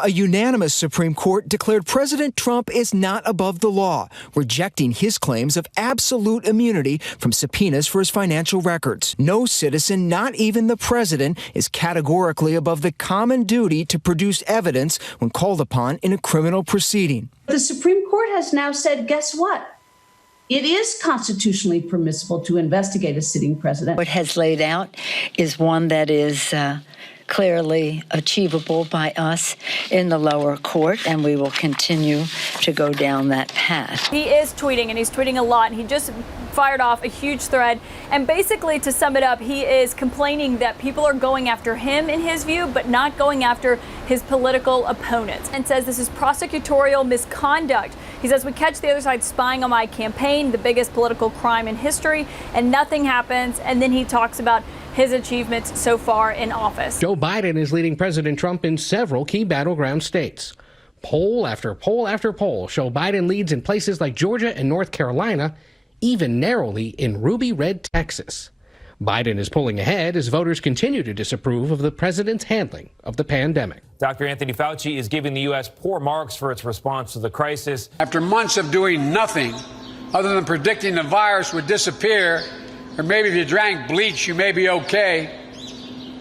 A unanimous Supreme Court declared President Trump is not above the law, rejecting his claims of absolute immunity from subpoenas for his financial records. No citizen, not even the president, is categorically above the common duty to produce evidence when called upon in a criminal proceeding. The Supreme Court has now said, guess what? It is constitutionally permissible to investigate a sitting president. What has laid out is one that is clearly achievable by us in the lower court, and we will continue to go down that path. He is tweeting, and he's tweeting a lot. He just fired off a huge thread, and basically, to sum it up, he is complaining that people are going after him in his view, but not going after his political opponents, and says this is prosecutorial misconduct. He says, we catch the other side spying on my campaign, the biggest political crime in history, and nothing happens. And then he talks about his achievements so far in office. Joe Biden is leading President Trump in several key battleground states. Poll after poll after poll show Biden leads in places like Georgia and North Carolina, even narrowly in ruby red Texas. Biden is pulling ahead as voters continue to disapprove of the president's handling of the pandemic. Dr. Anthony Fauci is giving the U.S. poor marks for its response to the crisis. After months of doing nothing other than predicting the virus would disappear, or maybe if you drank bleach, you may be okay,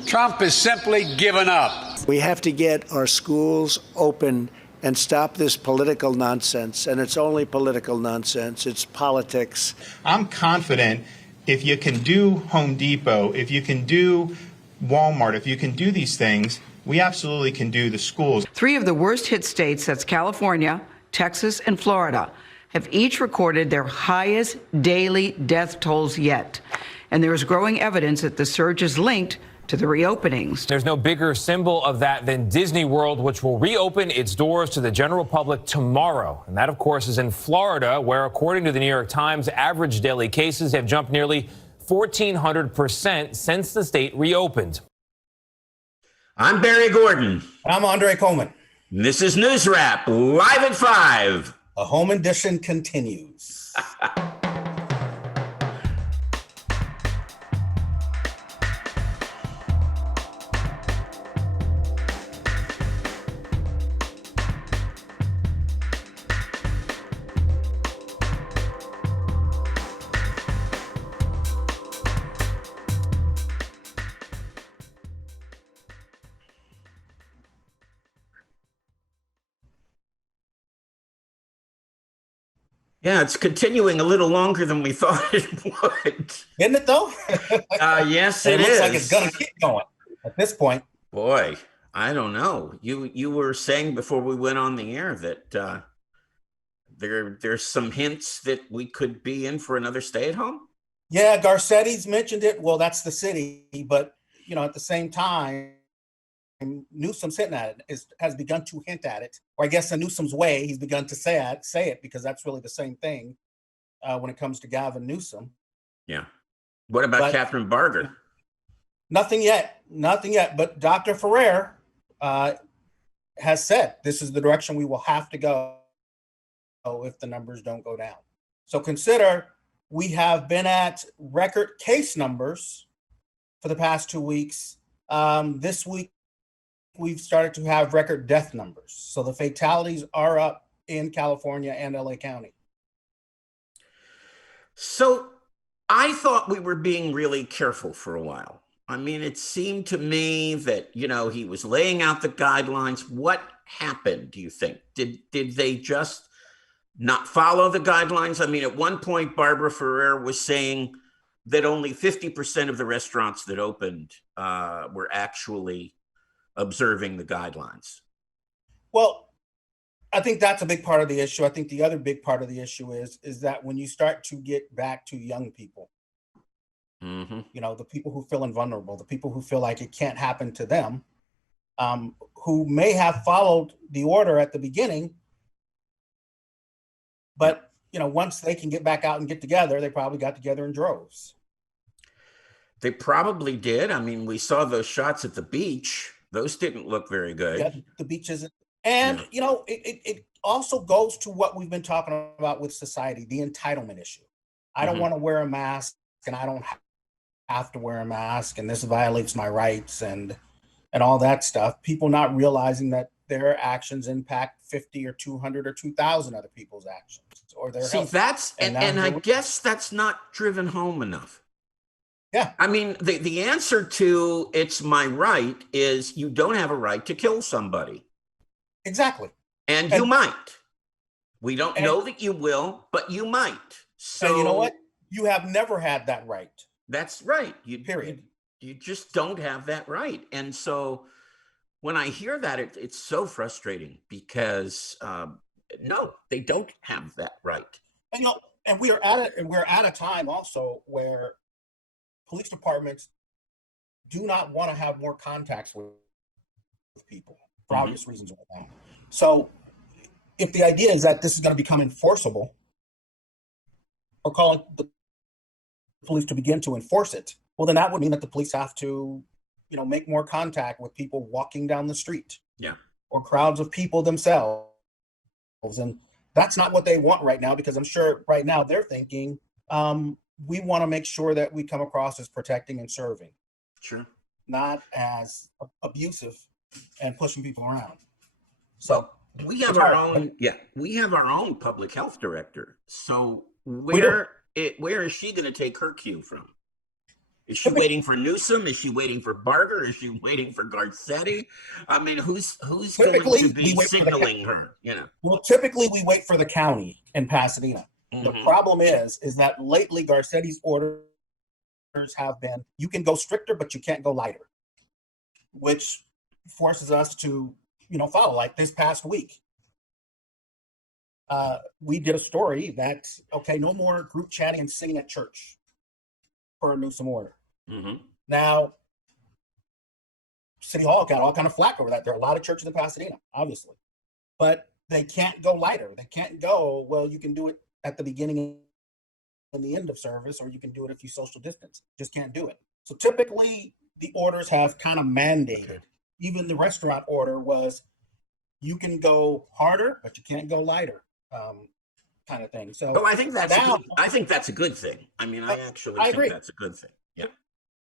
Trump has simply given up. We have to get our schools open and stop this political nonsense. And it's only political nonsense. It's politics. I'm confident if you can do Home Depot, if you can do Walmart, if you can do these things, we absolutely can do the schools. 3 of the worst hit states, that's California, Texas, and Florida, have each recorded their highest daily death tolls yet. And there is growing evidence that the surge is linked to the reopenings. There's no bigger symbol of that than Disney World, which will reopen its doors to the general public tomorrow. And that, of course, is in Florida, where, according to the New York Times, average daily cases have jumped nearly 1,400% since the state reopened. I'm Barry Gordon. I'm Andre Coleman. This is NewsRap, live at 5. The home edition continues. Yeah, it's continuing a little longer than we thought it would. Isn't it, though? Yes, it is. Looks like it's going to keep going at this point. Boy, I don't know. You were saying before we went on the air that there's some hints that we could be in for another stay-at-home? Yeah, Garcetti's mentioned it. Well, that's the city. But, at the same time, Newsom's hitting at it, has begun to hint at it. Or I guess in Newsom's way, he's begun to say it because that's really the same thing when it comes to Gavin Newsom. Yeah. What about Catherine Barger? Nothing yet. But Dr. Ferrer has said this is the direction we will have to go if the numbers don't go down. So consider we have been at record case numbers for the past 2 weeks. This week, we've started to have record death numbers. So the fatalities are up in California and LA County. So I thought we were being really careful for a while. I mean, it seemed to me that, he was laying out the guidelines. What happened, do you think? Did they just not follow the guidelines? I mean, at one point, Barbara Ferrer was saying that only 50% of the restaurants that opened were actually observing the guidelines. Well, I think that's a big part of the issue. I think the other big part of the issue is that when you start to get back to young people, the people who feel invulnerable, the people who feel like it can't happen to them, who may have followed the order at the beginning, but once they can get back out and get together, they probably got together in droves. They probably did. I mean, we saw those shots at the beach. Those didn't look very good. Yeah, the beaches. And, it also goes to what we've been talking about with society, the entitlement issue. I don't want to wear a mask and I don't have to wear a mask and this violates my rights and all that stuff. People not realizing that their actions impact 50 or 200 or 2,000 other people's actions or their See, health. that's, and I guess that's not driven home enough. Yeah. I mean, the answer to it's my right is you don't have a right to kill somebody. Exactly. And you might. We don't know that you will, but you might. So and you know what? You have never had that right. That's right. Period. You just don't have that right. And so when I hear that, it's so frustrating because no, they don't have that right. And you know, and we're at a time also where police departments do not want to have more contacts with people for obvious reasons right now. So if the idea is that this is going to become enforceable, or calling the police to begin to enforce it, well, then that would mean that the police have to, you know, make more contact with people walking down the street. Yeah. Or crowds of people themselves. And that's not what they want right now, because I'm sure right now they're thinking, we want to make sure that we come across as protecting and serving. Sure. Not as abusive and pushing people around. So we have our own, we have our own public health director. So where is she going to take her cue from? Is she waiting for Newsom? Is she waiting for Barger? Is she waiting for Garcetti? I mean, who's going to be signaling her? You know. Well, typically we wait for the county in Pasadena. The problem is that lately Garcetti's orders have been, you can go stricter, but you can't go lighter, which forces us to, you know, follow. Like this past week, we did a story that, okay, no more group chatting and singing at church for a Newsom order. Now, City Hall got all kind of flack over that. There are a lot of churches in Pasadena, obviously, but they can't go lighter. They can't go, well, you can do it at the beginning and the end of service, or you can do it if you social distance. Just can't do it. So typically the orders have kind of mandated, even the restaurant order was, you can go harder, but you can't go lighter, kind of thing. So I think that's a good thing. I mean, I think that's a good thing. Yeah.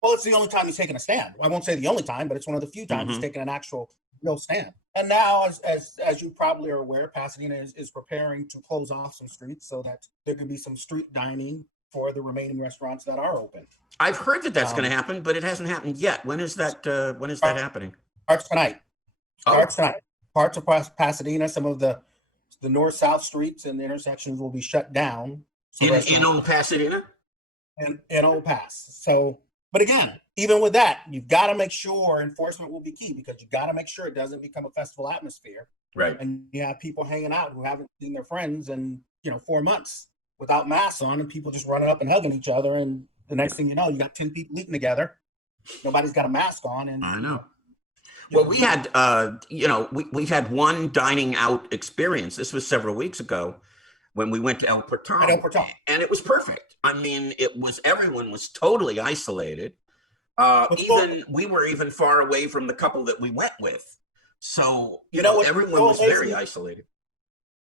Well, it's the only time he's taken a stand. I won't say the only time, but it's one of the few times he's taken an actual real stand. And now, as you probably are aware, Pasadena is preparing to close off some streets so that there can be some street dining for the remaining restaurants that are open. I've heard that that's going to happen, but it hasn't happened yet. When is that happening? Starts tonight. Starts tonight. Parts of Pasadena, some of the north-south streets and the intersections will be shut down. So in Old Pasadena? In Old Pass. So, but again, even with that, you've got to make sure enforcement will be key, because you've got to make sure it doesn't become a festival atmosphere. Right. And you have people hanging out who haven't seen their friends in, 4 months without masks on, and people just running up and hugging each other. And the next thing you know, you got 10 people eating together. Nobody's got a mask on. And I know. Well, we had, we've had one dining out experience. This was several weeks ago when we went to El Portal. And it was perfect. I mean, everyone was totally isolated. We were even far away from the couple that we went with. So, everyone was very isolated.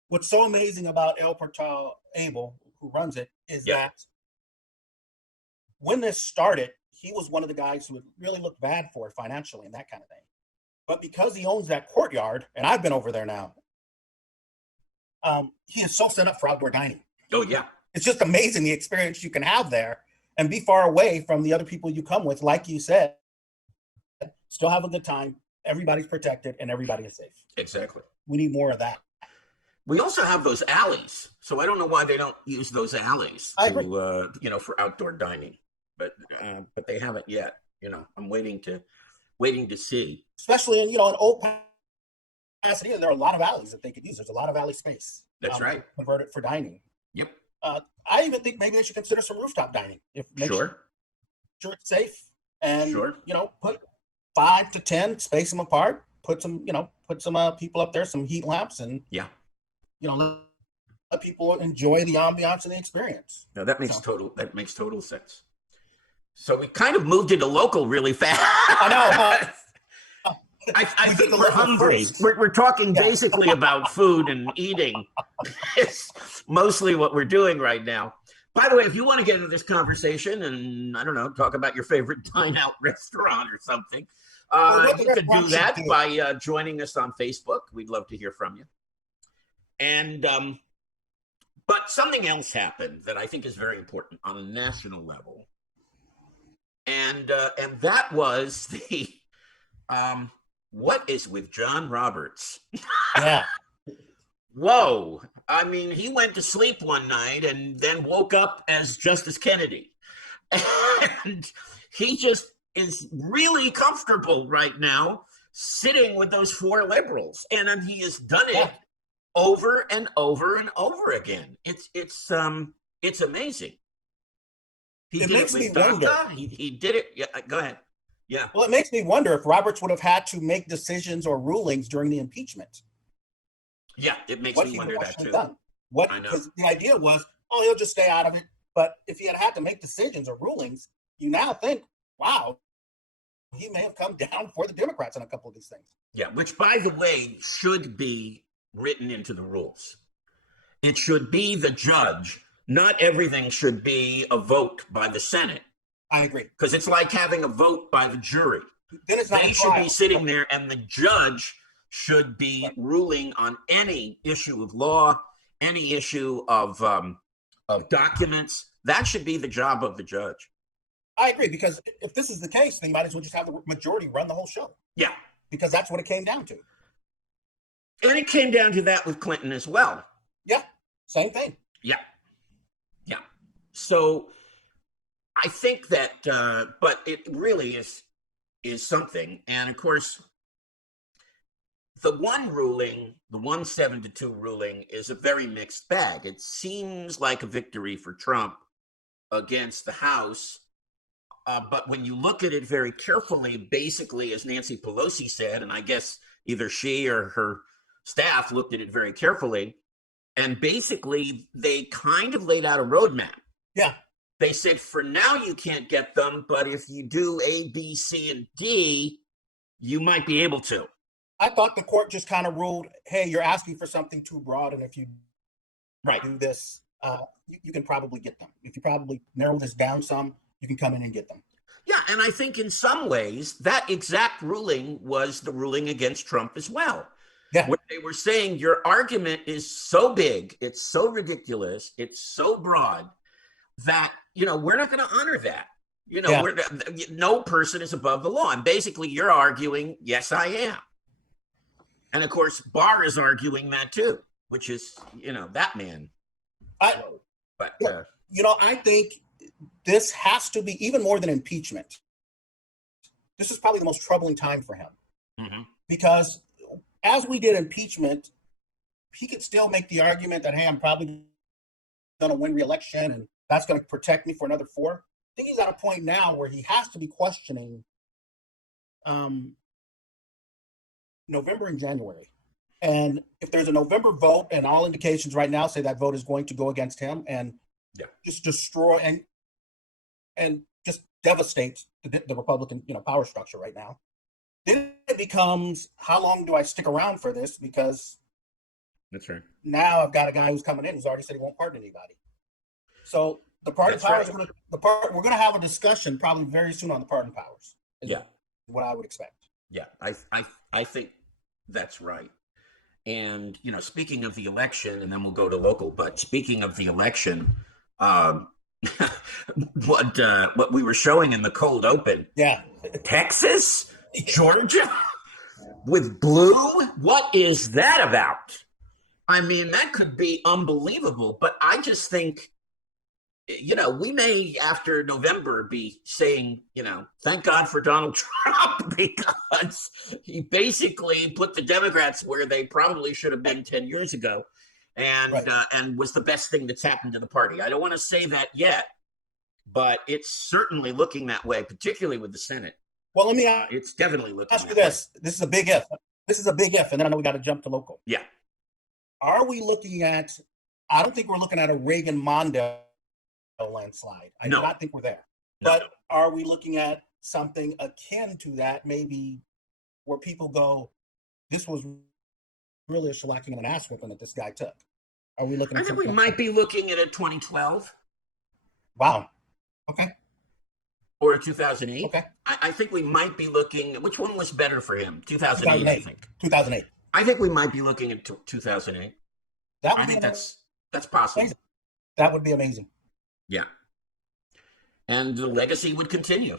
What's so amazing about El Portal, Abel, who runs it, is that when this started, he was one of the guys who had really looked bad for it financially and that kind of thing. But because he owns that courtyard, and I've been over there now, he is so set up for outdoor dining. Oh, yeah. It's just amazing the experience you can have there and be far away from the other people you come with. Like you said, still have a good time. Everybody's protected and everybody is safe. Exactly. We need more of that. We also have those alleys. So I don't know why they don't use those alleys for outdoor dining, but they haven't yet. I'm waiting to see. Especially in Old Pasadena, there are a lot of alleys that they could use. There's a lot of alley space. That's right. Converted for dining. Yep. I even think maybe they should consider some rooftop dining. Sure it's safe, and put 5 to 10, space them apart. Put some people up there, some heat lamps, and let people enjoy the ambiance and the experience. No, that makes total sense. So we kind of moved into local really fast. I know. I think we're hungry. We're talking basically about food and eating. It's mostly what we're doing right now. By the way, if you want to get into this conversation and, I don't know, talk about your favorite dine-out restaurant or something, what the You could do restaurant should that do- by joining us on Facebook. We'd love to hear from you. And but something else happened that I think is very important on a national level, and that was the what is with John Roberts? Yeah. Whoa! I mean, he went to sleep one night and then woke up as Justice Kennedy, and he just is really comfortable right now sitting with those four liberals, and he has done it over and over and over again. It's amazing. He It did makes it me with wonder. DACA. He did it. Yeah, go ahead. Yeah. Well, it makes me wonder if Roberts would have had to make decisions or rulings during the impeachment. Yeah, it makes What me he wonder would that actually too. done. What? I know. Because the idea was, oh, he'll just stay out of it. But if he had to make decisions or rulings, you now think, wow, he may have come down for the Democrats on a couple of these things. Yeah, which, by the way, should be written into the rules. It should be the judge. Not everything should be a vote by the Senate. I agree. Because it's like having a vote by the jury. Then it's not They a should trial. be sitting there, and the judge should be ruling on any issue of law, any issue of documents. That should be the job of the judge. I agree, because if this is the case, then you might as well just have the majority run the whole show. Yeah. Because that's what it came down to. And it came down to that with Clinton as well. Yeah, same thing. Yeah. Yeah. So I think that, but it really is something. And of course, the one ruling, the 1-7-2 ruling, is a very mixed bag. It seems like a victory for Trump against the House. But when you look at it very carefully, basically, as Nancy Pelosi said, and I guess either she or her staff looked at it very carefully, and basically they kind of laid out a roadmap. Yeah. They said, for now, you can't get them, but if you do A, B, C, and D, you might be able to. I thought the court just kind of ruled, hey, you're asking for something too broad, and if you do this, you can probably get them. If you probably narrow this down some, you can come in and get them. Yeah, and I think in some ways, that exact ruling was the ruling against Trump as well. Yeah. Where they were saying your argument is so big, it's so ridiculous, it's so broad that, we're not going to honor that. No person is above the law. And basically you're arguing, yes, I am. And of course, Barr is arguing that too, which is, that man. I think this has to be, even more than impeachment, this is probably the most troubling time for him. Mm-hmm. Because as we did impeachment, he could still make the argument that, hey, I'm probably going to win re-election and that's going to protect me for another 4. I think he's at a point now where he has to be questioning November and January. And if there's a November vote, and all indications right now say that vote is going to go against him and just destroy and just devastate the Republican power structure right now, then it becomes, how long do I stick around for this? Because that's right. Now I've got a guy who's coming in who's already said he won't pardon anybody. So the pardon powers, we're going to have a discussion probably very soon on the pardon powers. Yeah, what I would expect. Yeah, I think that's right. And speaking of the election, and then we'll go to local. But speaking of the election, what we were showing in the cold open, Texas, Georgia, with blue. What is that about? I mean, that could be unbelievable. But I just think, we may, after November, be saying, thank God for Donald Trump, because he basically put the Democrats where they probably should have been 10 years ago, and was the best thing that's happened to the party. I don't want to say that yet, but it's certainly looking that way, particularly with the Senate. Well, let me it's definitely looking ask you this. This is a big if. And then I know we got to jump to local. Yeah. Are we looking at, I don't think we're looking at a Reagan-Mondale landslide. I do not think we're there. No. But are we looking at something akin to that, maybe where people go, this was really a shellacking and an ass whipping that this guy took? Are we looking at I think we might be looking at a 2012. Wow. Okay. Or 2008? Okay. I think we might be looking, which one was better for him? 2008, I think. 2008. I think we might be looking at 2008. I think that's possible. Amazing. That would be amazing. Yeah. And the legacy would continue.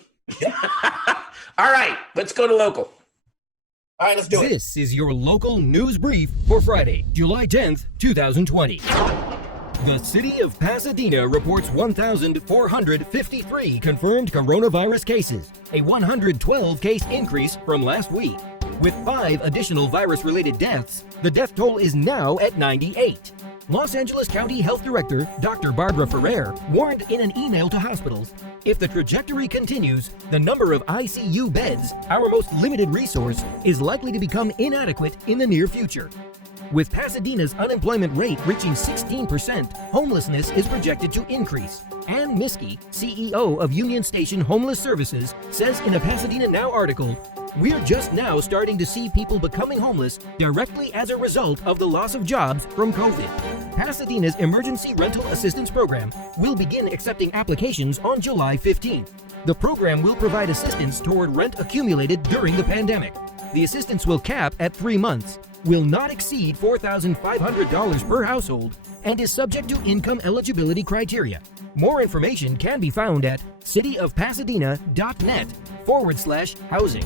All right, let's go to local. All right, let's do it. This is your local news brief for Friday, July 10th, 2020. The city of Pasadena reports 1,453 confirmed coronavirus cases, a 112 case increase from last week. With 5 additional virus-related deaths, the death toll is now at 98. Los Angeles County Health Director Dr. Barbara Ferrer warned in an email to hospitals, if the trajectory continues, the number of ICU beds, our most limited resource, is likely to become inadequate in the near future. With Pasadena's unemployment rate reaching 16%, homelessness is projected to increase. Ann Miskey, CEO of Union Station Homeless Services, says in a Pasadena Now article, "We're just now starting to see people becoming homeless directly as a result of the loss of jobs from COVID." Pasadena's Emergency Rental Assistance Program will begin accepting applications on July 15th. The program will provide assistance toward rent accumulated during the pandemic. The assistance will cap at 3 months, will not exceed $4,500 per household, and is subject to income eligibility criteria. More information can be found at cityofpasadena.net/housing.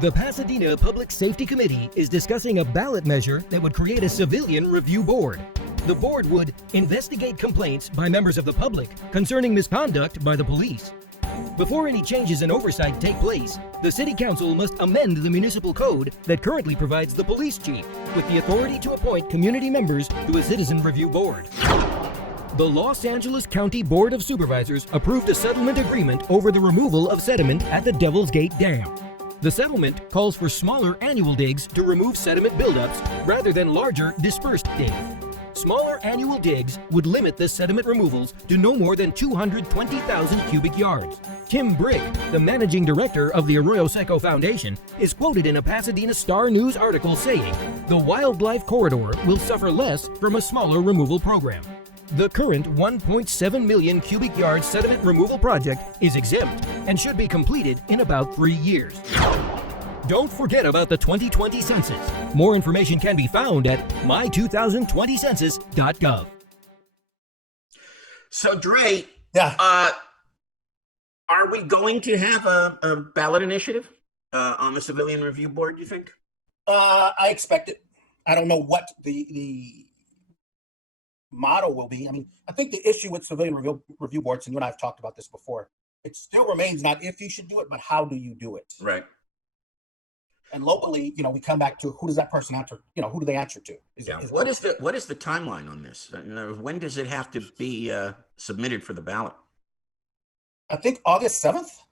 The Pasadena Public Safety Committee is discussing a ballot measure that would create a civilian review board. The board would investigate complaints by members of the public concerning misconduct by the police. Before any changes in oversight take place, the City Council must amend the municipal code that currently provides the police chief with the authority to appoint community members to a citizen review board. The Los Angeles County Board of Supervisors approved a settlement agreement over the removal of sediment at the Devil's Gate Dam. The settlement calls for smaller annual digs to remove sediment buildups rather than larger dispersed digs. Smaller annual digs would limit the sediment removals to no more than 220,000 cubic yards. Tim Brigg, the managing director of the Arroyo Seco Foundation, is quoted in a Pasadena Star News article saying, "The wildlife corridor will suffer less from a smaller removal program." The current 1.7 million cubic yard sediment removal project is exempt and should be completed in about 3 years. Don't forget about the 2020 census. More information can be found at my2020census.gov. So, Dre, yeah, are we going to have a ballot initiative on the Civilian Review Board, do you think? I expect it. I don't know what the model will be. I mean, I think the issue with civilian review boards, and you and I have talked about this before, it still remains not if you should do it, but how do you do it? Right. And locally, we come back to who does that person answer? Who do they answer to? What is the timeline on this? When does it have to be submitted for the ballot? I think August 7th,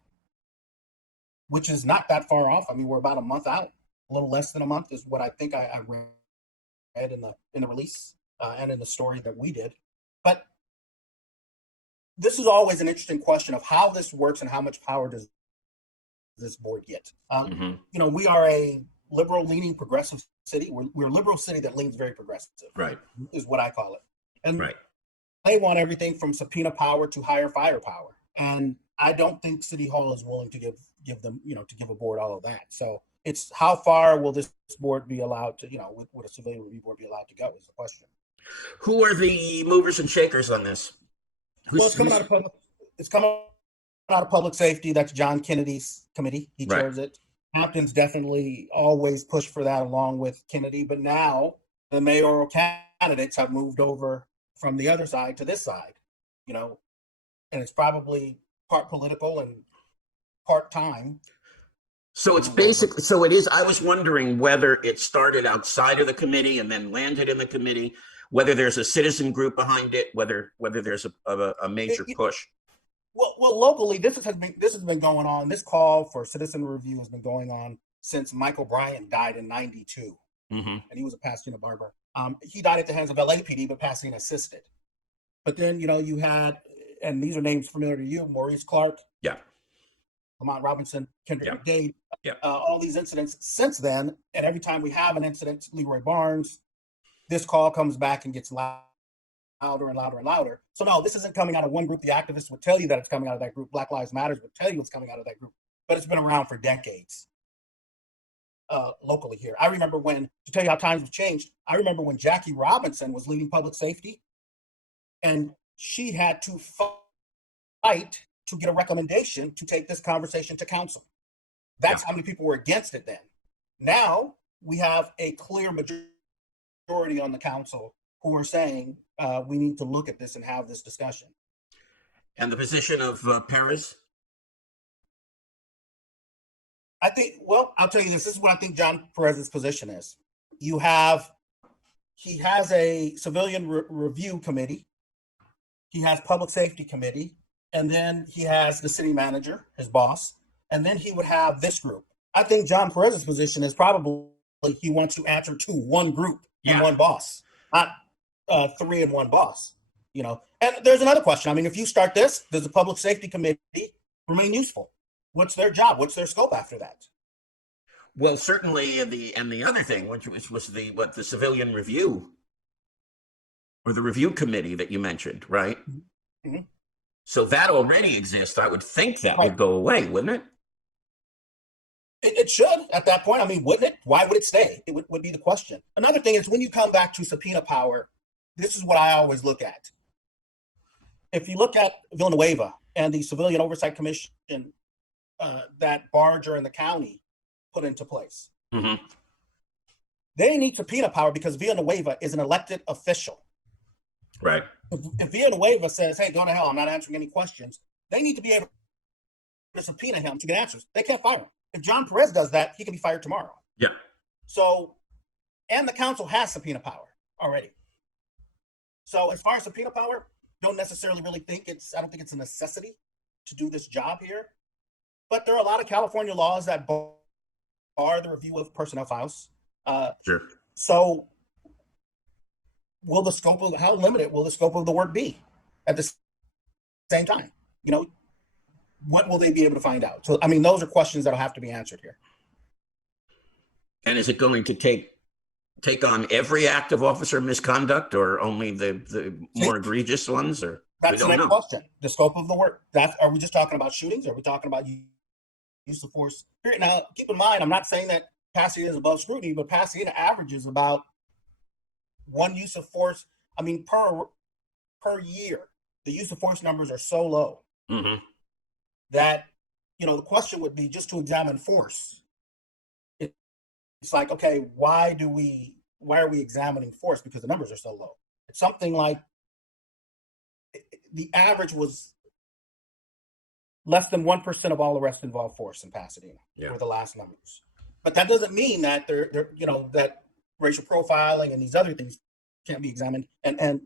which is not that far off. I mean, we're about a month out. A little less than a month is what I think I read in the release and in the story that we did. But this is always an interesting question of how this works and how much power does this board get. We are a liberal-leaning progressive city. We're a liberal city that leans very progressive. Right. Is what I call it. And right. They want everything from subpoena power to higher firepower. And I don't think City Hall is willing to give them, to give a board all of that. So it's how far will this board be allowed to, would a civilian review board be allowed to go is the question. Who are the movers and shakers on this? It's coming out of public safety. That's John Kennedy's committee. He chairs it. Hampton's definitely always pushed for that along with Kennedy. But now the mayoral candidates have moved over from the other side to this side, and it's probably part political and part time. So it's basically, I was wondering whether it started outside of the committee and then landed in the committee, whether there's a citizen group behind it, whether there's a major push. Well, locally, this has been going on. This call for citizen review has been going on since Michael Bryant died in '92, and he was a Pasadena barber. He died at the hands of LAPD, but Pasadena assisted. But then, you had, and these are names familiar to you, Maurice Clark, Lamont Robinson, Kendrick McDade, all these incidents since then. And every time we have an incident, Leroy Barnes, this call comes back and gets louder and louder and louder. So no, this isn't coming out of one group. The activists would tell you that it's coming out of that group. Black Lives Matter would tell you it's coming out of that group, but it's been around for decades locally here. I remember when, to tell you how times have changed, I remember when Jackie Robinson was leading public safety, and she had to fight to get a recommendation to take this conversation to council. That's how many people were against it then. Now we have a clear majority on the council who are saying we need to look at this and have this discussion. And the position of Perez? I think, well, I'll tell you this. This is what I think John Perez's position is. He has a civilian review committee. He has public safety committee. And then he has the city manager, his boss. And then he would have this group. I think John Perez's position is probably he wants to answer to one group and one boss, not three and one boss. You know, and there's another question. I mean, if you start this, does the public safety committee remain useful? What's their job? What's their scope after that? Well, certainly, and the other thing, which was the civilian review or the review committee that you mentioned, right? Mm-hmm. So that already exists. I would think that would go away, wouldn't it? It should at that point. I mean, wouldn't it? Why would it stay? It would be the question. Another thing is when you come back to subpoena power, this is what I always look at. If you look at Villanueva and the Civilian Oversight Commission that Barger and the county put into place, they need subpoena power because Villanueva is an elected official. Right. If Villanueva says, hey, go to hell, I'm not answering any questions, they need to be able to subpoena him to get answers. They can't fire him. If John Perez does that, he can be fired tomorrow. Yeah. So, and the council has subpoena power already. So as far as subpoena power, don't necessarily really think I don't think it's a necessity to do this job here. But there are a lot of California laws that bar the review of personnel files. Sure. So how limited will the scope of the work be at the same time? You know, what will they be able to find out? So, I mean, those are questions that'll have to be answered here. And is it going to take on every act of officer misconduct or only the more egregious ones? Or that's the next question. The scope of the work. Are we just talking about shootings? Are we talking about use of force? Now, keep in mind, I'm not saying that Pasadena is above scrutiny, but Pasadena averages about one use of force. I mean, per year, the use of force numbers are so low that, you know, the question would be just to examine force. It's like, okay, why are we examining force? Because the numbers are so low. It's something like the average was less than 1% of all arrests involve force in Pasadena were the last numbers. But that doesn't mean that they're you know, that racial profiling and these other things can't be examined, and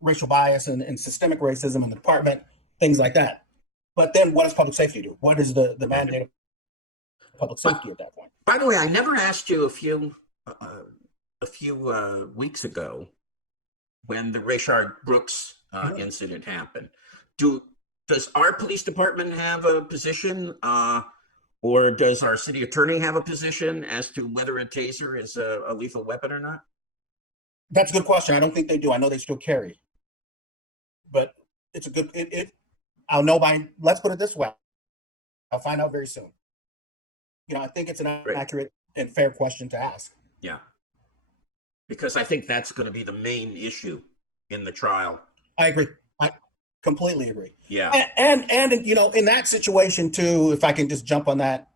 racial bias and systemic racism in the department, things like that. But then what does public safety do? What is the mandate of public safety at that point? By the way, I never asked you a few weeks ago when the Rayshard Brooks incident happened. Does our police department have a position, or does our city attorney have a position as to whether a taser is a lethal weapon or not? That's a good question. I don't think they do. I know they still carry, but it's a good. I'll know let's put it this way. I'll find out very soon. You know, I think it's an accurate and fair question to ask. Yeah, because I think that's going to be the main issue in the trial. I agree. I completely agree. Yeah, and you know, in that situation too, if I can just jump on that,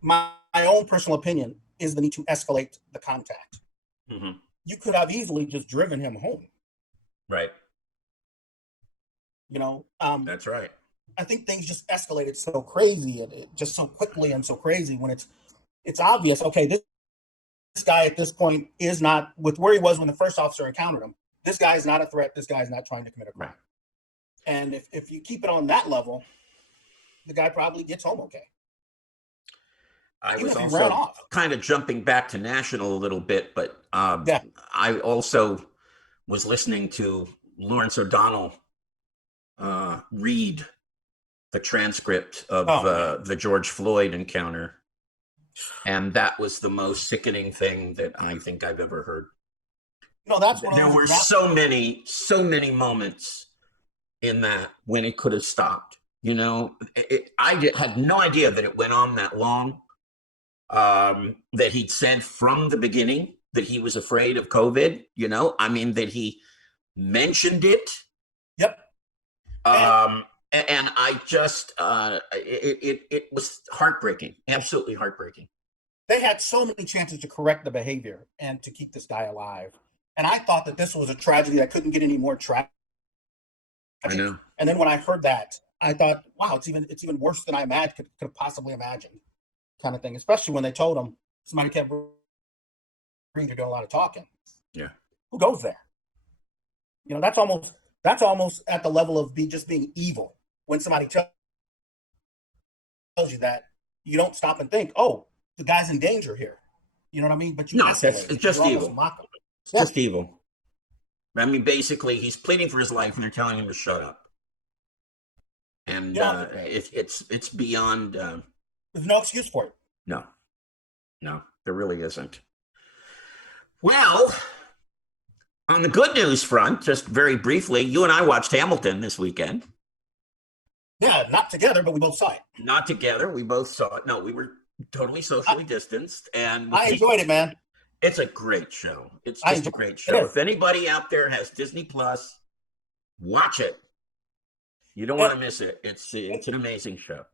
my own personal opinion is the need to escalate the contact. You could have easily just driven him home. Right. You know, that's right. I think things just escalated so crazy and just so quickly and so crazy when it's obvious. Okay, this guy at this point is not with where he was when the first officer encountered him. This guy is not a threat. This guy is not trying to commit a crime. Right. And if you keep it on that level, the guy probably gets home okay. I was also kind of jumping back to national a little bit, but I also was listening to Lawrence O'Donnell read the transcript of the George Floyd encounter. And that was the most sickening thing that I think I've ever heard. No, that's one of There those were examples. so many moments in that when it could have stopped. You know, had no idea that it went on that long. That he'd said from the beginning that he was afraid of COVID. You know, I mean that he mentioned it. Yep. And I just, it was heartbreaking, absolutely heartbreaking. They had so many chances to correct the behavior and to keep this guy alive. And I thought that this was a tragedy that couldn't get any more tragic. I know. And then when I heard that, I thought, wow, it's even worse than I could have possibly imagined, kind of thing. Especially when they told him somebody kept breathing, doing a lot of talking. Yeah. Who goes there? You know, that's almost at the level of just being evil. When somebody tells you that, you don't stop and think, oh, the guy's in danger here. You know what I mean? But it's just evil. It's Yeah. just evil. I mean, basically, he's pleading for his life, and they're telling him to shut up. And it's beyond. There's no excuse for it. No, there really isn't. Well, on the good news front, just very briefly, you and I watched Hamilton this weekend. Yeah, not together, but we both saw it. Not together, we both saw it. No, we were totally socially distanced, and I enjoyed it, man. It's a great show. It's just a great show. If anybody out there has Disney Plus, watch it. You don't want to miss it. It's an amazing show.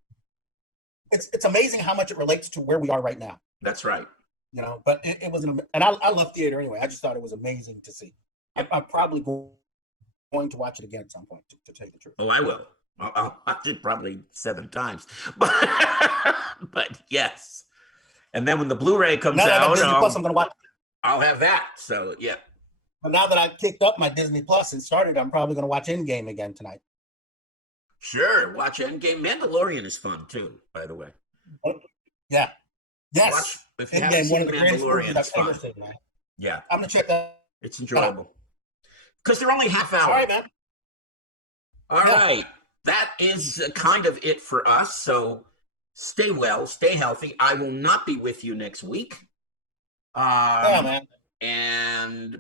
It's amazing how much it relates to where we are right now. That's right. You know, but it was and I love theater anyway. I just thought it was amazing to see. I'm probably going to watch it again at some point, to tell you the truth. Oh, I will. I'll watch it probably 7 times. But yes. And then when the Blu-ray comes out, Disney Plus, I'm going to watch. I'll have that. So, yeah. But now that I've kicked up my Disney Plus and started, I'm probably going to watch Endgame again tonight. Sure. Watch Endgame. Mandalorian is fun, too, by the way. Yeah. Yes. If you haven't seen Mandalorian, it's fun. Seen, man. Yeah. I'm going to check that. It's enjoyable. Because they're only half hour. All right, man. All right. That is kind of it for us. So stay well, stay healthy. I will not be with you next week. Man.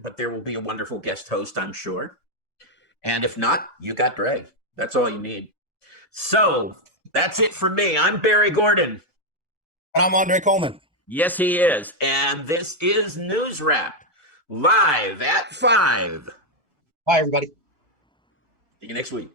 But there will be a wonderful guest host, I'm sure. And if not, you got Dre. That's all you need. So that's it for me. I'm Barry Gordon. And I'm Andre Coleman. Yes, he is. And this is NewsRap, live at 5. Bye, everybody. See you next week.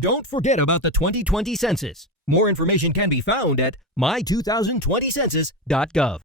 Don't forget about the 2020 census. More information can be found at my2020census.gov.